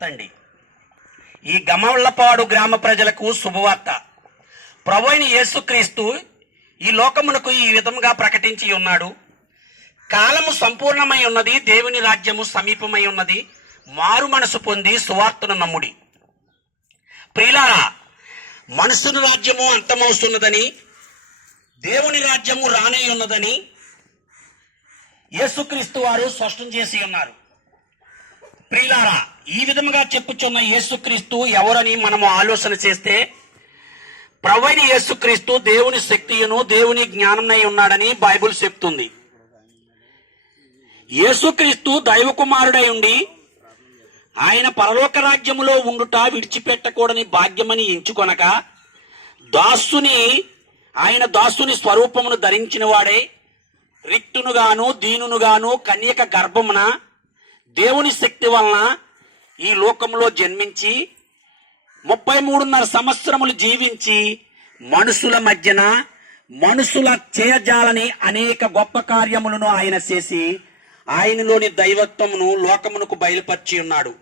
తండి ఈ గమవళ్ళపాడు గ్రామ ప్రజలకు శుభవార్త. ప్రభు యేసుక్రీస్తు ఈ లోకమునకు ఈ విధంగా ప్రకటించి ఉన్నాడు. కాలము సంపూర్ణమై ఉన్నది దేవుని రాజ్యము సమీపమై ఉన్నది మారు మనసు పొంది సువార్తను నమ్ముడి. ప్రియులారా మనుషుని రాజ్యము అంతమవుతున్నదని దేవుని రాజ్యము రానై ఉన్నదని యేసుక్రీస్తు వారు స్పష్టం చేసి ఉన్నారు. ప్రియులారా ఈ విధముగా చెప్పుచున్న యేసుక్రీస్తు ఎవరని మనము ఆలోచన చేస్తే ప్రవైన యేసుక్రీస్తు దేవుని శక్తియును దేవుని జ్ఞానమునై ఉన్నాడని బైబిల్ చెప్తుంది. యేసుక్రీస్తు దైవ కుమారుడై ఉండి ఆయన పరలోక రాజ్యములో ఉండుట విడిచిపెట్టకూడని భాగ్యమని ఎంచుకొనక దాసుని ఆయన దాసుని స్వరూపమును ధరించిన వాడే రిక్తునుగాను దీనునుగాను కన్యక గర్భమున దేవుని శక్తి వలన ఈ లోకంలో జన్మించి ముప్పై మూడున్నర సంవత్సరములు జీవించి మనుషుల మధ్యన మనుషుల చేయజాలని అనేక గొప్ప కార్యములను ఆయన చేసి ఆయనలోని దైవత్వమును లోకమునకు బయలుపరిచి ఉన్నాడు.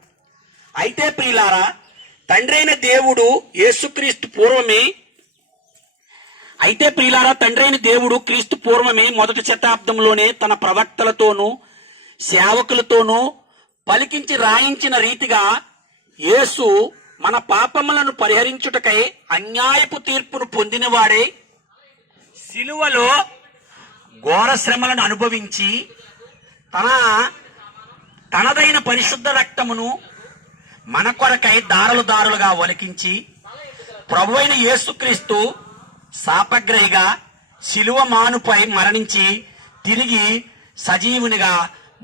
అయితే ప్రియులారా తండ్రైన దేవుడు యేసుక్రీస్తు పూర్వమే అయితే ప్రియులారా తండ్రైన దేవుడు క్రీస్తు పూర్వమే మొదటి శతాబ్దంలోనే తన ప్రవక్తలతోనూ సేవకులతోనూ పలికించి రాయించిన రీతిగా యేసు మన పాపములను పరిహరించుటకై అన్యాయపు తీర్పును పొందినవాడే. సిలువలో ఘోర శ్రమలను అనుభవించి తన తనదైన పరిశుద్ధ రక్తమును మన కొరకై దారులు దారులుగా ఒలికించి ప్రభు అయిన యేసుక్రీస్తు శాపగ్రహిగా శిలువ మానుపై మరణించి తిరిగి సజీవునిగా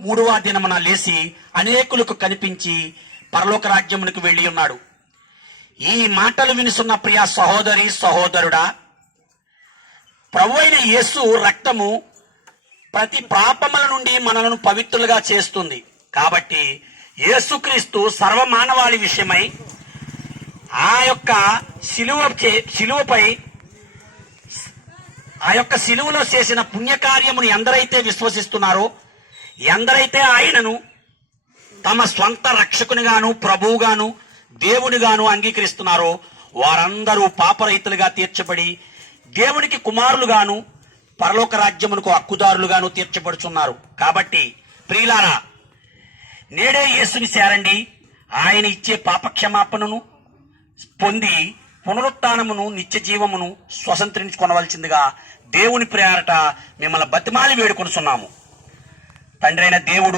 మూడవ దినమున లేచి అనేకులకు కనిపించి పరలోక రాజ్యమునకు వెళ్ళి ఉన్నాడు. ఈ మాటలు వినిసున్న ప్రియ సహోదరి సహోదరుడా ప్రభు అయిన యేసు రక్తము ప్రతి పాపముల నుండి మనలను పవిత్రులుగా చేస్తుంది. కాబట్టి యేసుక్రీస్తు సర్వమానవాళి విషయమై ఆ యొక్క శిలువ చే- శిలువపై ఆ యొక్క శిలువలో చేసిన పుణ్యకార్యమును ఎందరైతే విశ్వసిస్తున్నారో ఎందరైతే ఆయనను తమ స్వంత రక్షకునిగాను ప్రభువుగాను దేవునిగాను అంగీకరిస్తున్నారో వారందరూ పాపరహితులుగా తీర్చబడి దేవునికి కుమారులుగాను పరలోక రాజ్యమునకు హక్కుదారులుగాను తీర్చబడుచున్నారు. కాబట్టి ప్రియులారా నేడే యేసుని చేరండి ఆయన ఇచ్చే పాపక్షమాపణను పొంది పునరుత్నమును నిత్య జీవమును స్వతంత్రించుకొనవలసిందిగా దేవుని ప్రేరట మిమ్మల్ని బతిమాలి వేడుకొనుచున్నాము. తండ్రైన దేవుడు